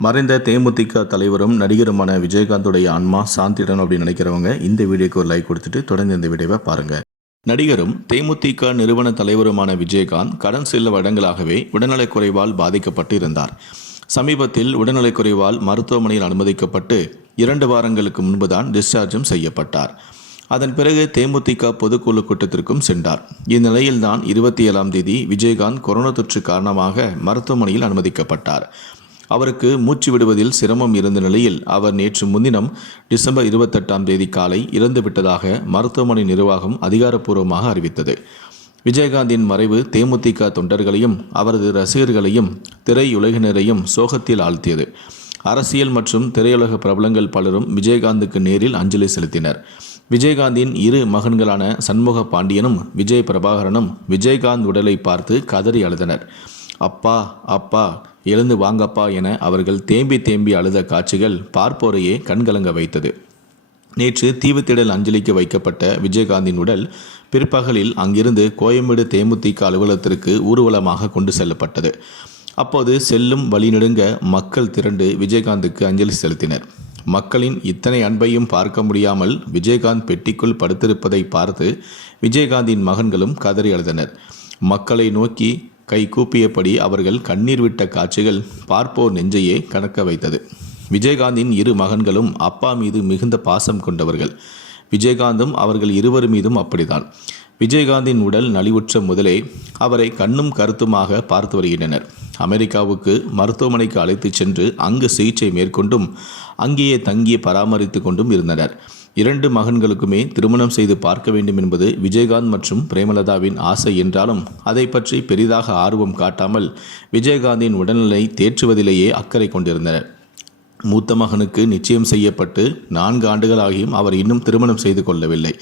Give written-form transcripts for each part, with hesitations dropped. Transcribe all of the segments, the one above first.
மறைந்த தேமுதிக தலைவரும் நடிகருமான விஜயகாந்துடைய ஆன்மா சாந்திடணும் அப்படின்னு நினைக்கிறவங்க இந்த வீடியோக்கு ஒரு லைக் கொடுத்துட்டு தொடர்ந்து இந்த வீடியோவை பாருங்க. நடிகரும் தேமுதிக நிறுவன தலைவருமான விஜயகாந்த் கடன் சில வருடங்களாகவே உடல்நலக்குறைவால் பாதிக்கப்பட்டு இருந்தார். சமீபத்தில் உடல்நலக்குறைவால் மருத்துவமனையில் அனுமதிக்கப்பட்டு 2 வாரங்களுக்கு முன்புதான் டிஸ்சார்ஜும் செய்யப்பட்டார். அதன் பிறகு தேமுதிக பொதுக்குழு கூட்டத்திற்கும் சென்றார். இந்நிலையில்தான் 27ஆம் தேதி விஜயகாந்த் கொரோனா தொற்று காரணமாக மருத்துவமனையில் அனுமதிக்கப்பட்டார். அவருக்கு மூச்சு விடுவதில் சிரமம் இருந்த நிலையில் அவர் நேற்று முன்தினம் டிசம்பர் 28ஆம் தேதி காலை இறந்துவிட்டதாக மருத்துவமனை நிர்வாகம் அதிகாரப்பூர்வமாக அறிவித்தது. விஜயகாந்தின் மறைவு தேமுதிக தொண்டர்களையும் அவரது ரசிகர்களையும் திரையுலகினரையும் சோகத்தில் ஆழ்த்தியது. அரசியல் மற்றும் திரையுலக பிரபலங்கள் பலரும் விஜயகாந்துக்கு நேரில் அஞ்சலி செலுத்தினர். விஜயகாந்தின் 2 மகன்களான சண்முக பாண்டியனும் விஜய் பிரபாகரனும் விஜயகாந்த் உடலை பார்த்து கதறி அழுதனர். அப்பா அப்பா எழுந்து வாங்கப்பா என அவர்கள் தேம்பி தேம்பி அழுத காட்சிகள் பார்ப்போரையே கண்கலங்க வைத்தது. நேற்று தீவுத்திடல் அஞ்சலிக்கு வைக்கப்பட்ட விஜயகாந்தின் உடல் பிற்பகலில் அங்கிருந்து கோயம்பேடு தேமுதிக அலுவலகத்திற்கு ஊர்வலமாக கொண்டு செல்லப்பட்டது. அப்போது செல்லும் வழிநெடுங்க மக்கள் திரண்டு விஜயகாந்துக்கு அஞ்சலி செலுத்தினர். மக்களின் இத்தனை அன்பையும் பார்க்க முடியாமல் விஜயகாந்த் பெட்டிக்குள் படுத்திருப்பதை பார்த்து விஜயகாந்தின் மகன்களும் கதறி அழுதனர். மக்களை நோக்கி கை கூப்பியபடி அவர்கள் கண்ணீர் விட்ட காட்சிகள் பார்ப்போர் நெஞ்சையே கணக்க வைத்தது. விஜயகாந்தின் 2 மகன்களும் அப்பா மீது மிகுந்த பாசம் கொண்டவர்கள். விஜயகாந்தும் அவர்கள் இருவர் மீதும் அப்படித்தான். விஜயகாந்தின் உடல் நலிவுற்ற முதலே அவரை கண்ணும் கருத்துமாக பார்த்து வருகின்றனர். அமெரிக்காவுக்கு மருத்துவமனைக்கு அழைத்துச் சென்று அங்கு சிகிச்சை மேற்கொண்டும் அங்கேயே தங்கி பராமரித்து கொண்டும் இருந்தனர். 2 மகன்களுக்குமே திருமணம் செய்து பார்க்க வேண்டும் என்பது விஜயகாந்த் மற்றும் பிரேமலதாவின் ஆசை என்றாலும் அதை பற்றி பெரிதாக ஆர்வம் காட்டாமல் விஜயகாந்தின் உடல்நிலை தேற்றுவதிலேயே அக்கறை கொண்டிருந்தனர். மூத்த மகனுக்கு நிச்சயம் செய்யப்பட்டு 4 ஆண்டுகளாகியும் அவர் இன்னும் திருமணம் செய்து கொள்ளவில்லை.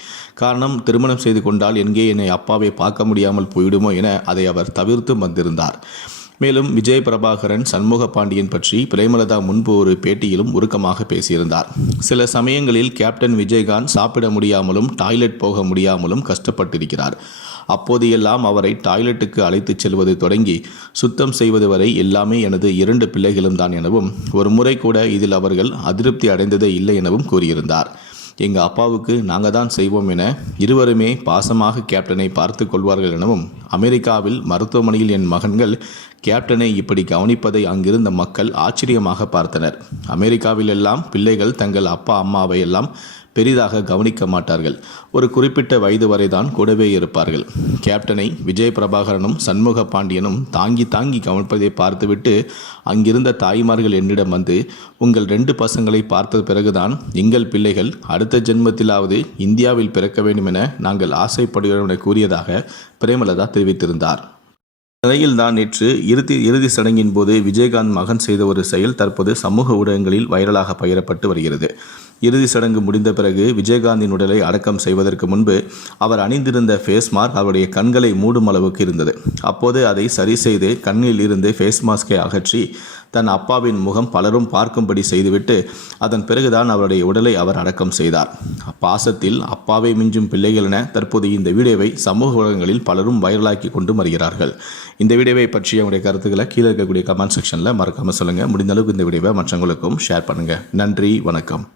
காரணம், திருமணம் செய்து கொண்டால் எங்கே என்னை அப்பாவை பார்க்க முடியாமல் போய்விடுமோ என அதை அவர் தவிர்த்து வந்திருந்தார். மேலும் விஜய் பிரபாகரன் சண்முக பாண்டியன் பற்றி பிரேமலதா முன்பு ஒரு பேட்டியிலும் உருக்கமாக பேசியிருந்தார். சில சமயங்களில் கேப்டன் விஜயகாந்த் சாப்பிட முடியாமலும் டாய்லெட் போக முடியாமலும் கஷ்டப்பட்டிருக்கிறார். அப்போது எல்லாம் அவரை டாய்லெட்டுக்கு அழைத்துச் செல்வது தொடங்கி சுத்தம் செய்வது வரை எல்லாமே எனது 2 பிள்ளைகளும் தான் எனவும் ஒரு முறை கூட இதில் அவர்கள் அதிருப்தி அடைந்ததே இல்லை எனவும் கூறியிருந்தார். எங்கள் அப்பாவுக்கு நாங்கள் தான் செய்வோம் என இருவருமே பாசமாக கேப்டனை பார்த்து கொள்வார்கள் எனவும், அமெரிக்காவில் மருத்துவமனையில் என் மகன்கள் கேப்டனை இப்படி கவனிப்பதை அங்கிருந்த மக்கள் ஆச்சரியமாக பார்த்தனர். அமெரிக்காவில் எல்லாம் பிள்ளைகள் தங்கள் அப்பா அம்மாவை எல்லாம் பெரிதாக கவனிக்க மாட்டார்கள். ஒரு குறிப்பிட்ட வயது வரைதான் கூடவே இருப்பார்கள். கேப்டனை விஜய் பிரபாகரனும் சண்முக பாண்டியனும் தாங்கி தாங்கி கவனிப்பதை பார்த்துவிட்டு அங்கிருந்த தாய்மார்கள் என்னிடம் வந்து, உங்கள் 2 பசங்களை பார்த்த பிறகுதான் எங்கள் பிள்ளைகள் அடுத்த ஜென்மத்திலாவது இந்தியாவில் பிறக்க வேண்டும் என நாங்கள் ஆசைப்படுகிறோம் என கூறியதாக பிரேமலதா தெரிவித்திருந்தார். நிலையில்தான் நேற்று இறுதி சடங்கின் போது விஜயகாந்த் மகன் செய்த ஒரு செயல் தற்போது சமூக ஊடகங்களில் வைரலாக பகிரப்பட்டு வருகிறது. இறுதி சடங்கு முடிந்த பிறகு விஜயகாந்தின் உடலை அடக்கம் செய்வதற்கு முன்பு அவர் அணிந்திருந்த ஃபேஸ் மாஸ்க் அவருடைய கண்களை மூடும் அளவுக்கு இருந்தது. அப்போது அதை சரி செய்து கண்ணில் இருந்து ஃபேஸ் மாஸ்கை அகற்றி தன் அப்பாவின் முகம் பலரும் பார்க்கும்படி செய்துவிட்டு அதன் பிறகுதான் அவருடைய உடலை அவர் அடக்கம் செய்தார். பாசத்தில் அப்பாவை மிஞ்சும் பிள்ளைகள் என தற்போது இந்த வீடியோவை சமூக ஊடகங்களில் பலரும் வைரலாக்கி கொண்டு வருகிறார்கள். இந்த வீடியோவை பற்றிய உங்களுடைய கருத்துக்களை கீழே இருக்கக்கூடிய கமெண்ட் செக்ஷனில் மறக்காமல் சொல்லுங்கள். முடிந்த அளவுக்கு இந்த வீடியோவை மற்றவங்களுக்கும் ஷேர் பண்ணுங்கள். நன்றி, வணக்கம்.